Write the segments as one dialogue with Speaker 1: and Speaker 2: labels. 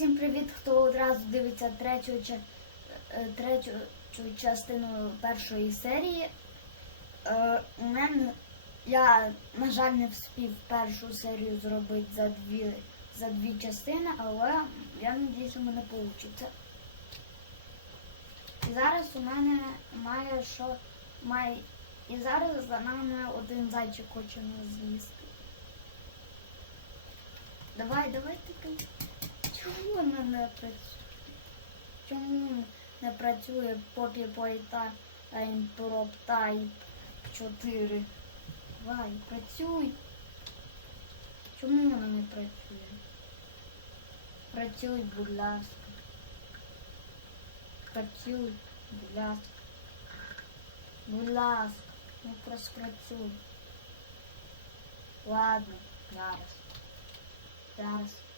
Speaker 1: Всім привіт, хто одразу дивиться третю, е, третю частину першої серії. Е, у мене я, на жаль, не встиг першу серію зробити за дві, за дві частини, але я сподіваюся, у мене вийде. І зараз у мене має що має. І зараз за нами один зайчик хоче нас з'їсти. Давай, давай таки. Чому не працює? Чому не працює поки поїта Pro Type 4? Давай, працюй. Чому вона не працює? Працюй, будь ласка. Працюй, будь ласка. Будь ласка, ну просто працюй. Ладно, зараз. Зараз.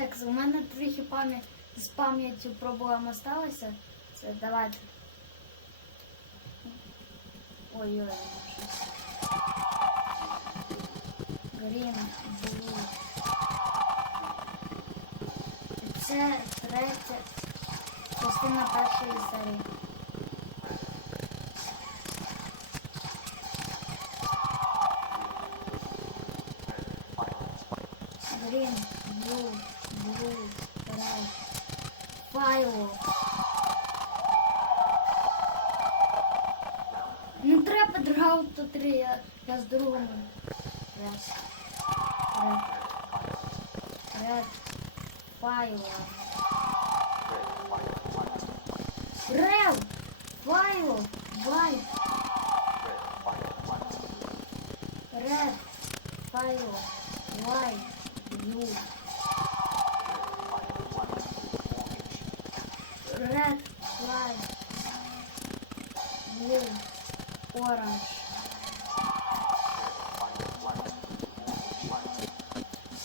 Speaker 1: Так, у мене трохи пам'ять з пам'яттю проблем осталося. Це давайте. Ой-ой, щось. Грін, блу. Це третя частина першої серії. Green, blue, fire. Не треба драгав то три, я, я з другом. Раз. Red. Red. Fire. Red. Fire. White. Red. Fire. White. Blue. Blue. Orange.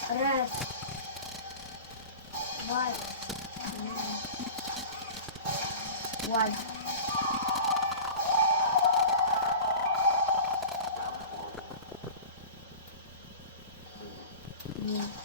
Speaker 1: Red. White. Blue. White. Blue.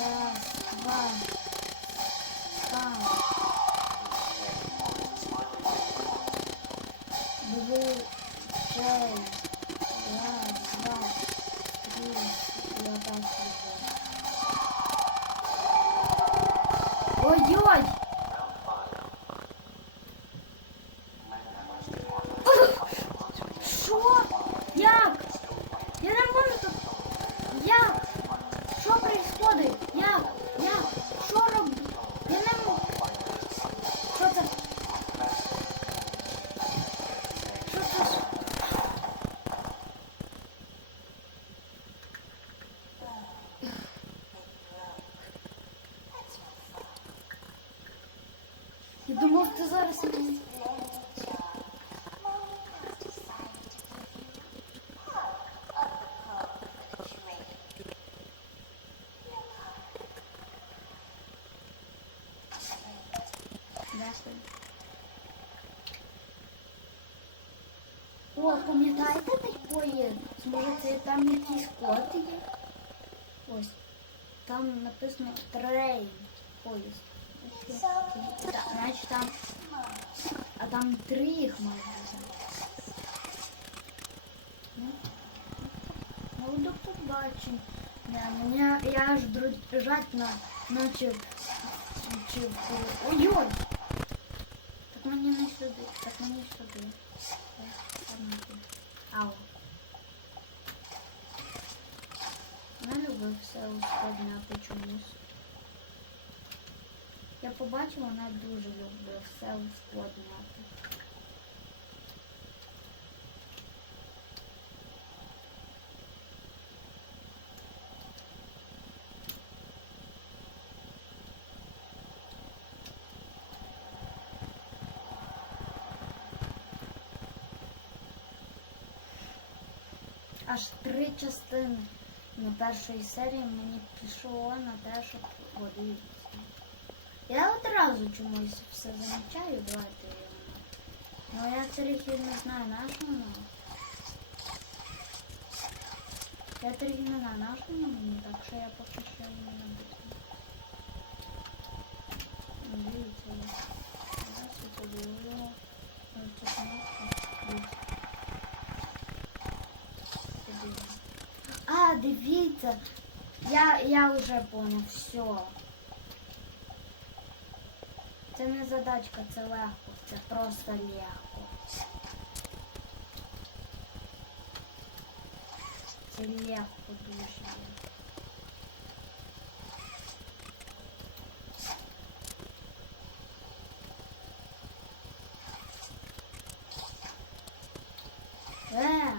Speaker 1: Раз, два. Там. Зараз мені. О, пам'ятаєте поїзд? Може це там якийсь код є? Ось. Там написано трейн. Поїзд. Значить там. А там три їх має бути. Ну, Ну, до побачення. Мене я аж дрожать на наче чи Ой-ой! Так мені не сюди, так мені сюди. Ау. Не любив все ускладняти чомусь. Я побачила, вона дуже любила все у. Аж три частини на першої серії мені пішло на те, щоб водити. Я одразу чомусь все замічаю, давайте я. Ну я трохи не знаю нашого. Я трохи не знаю нашого мені, так що я поки що не буду. Ну, Дивіться, зараз я подивлю. Ось тут кнопка. Дивіться. Подивіться. А, дивіться. Я, я вже понял, все. Це не задачка, це легко, це просто легко. Це легко дуже. Е,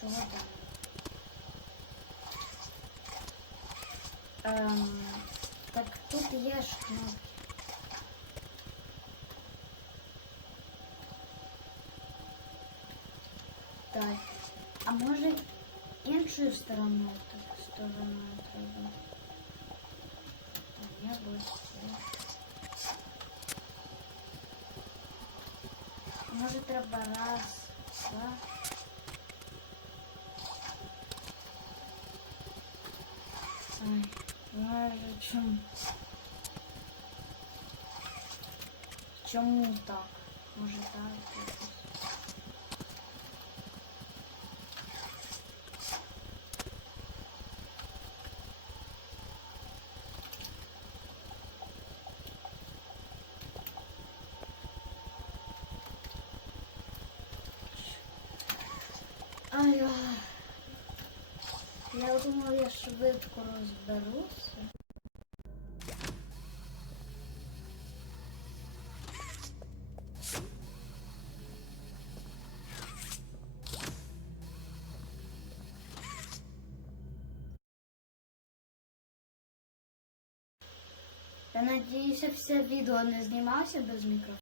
Speaker 1: чого там? Ем, так тут є ж кнопки. Так. А може іншою стороною так стороною треба? Ось це. А Може треба раз, два. Ай, може чому? Чому так? Може так ай. Я думала, я швидко розберуся. Я надіюся, все відео не знімався без мікрофону.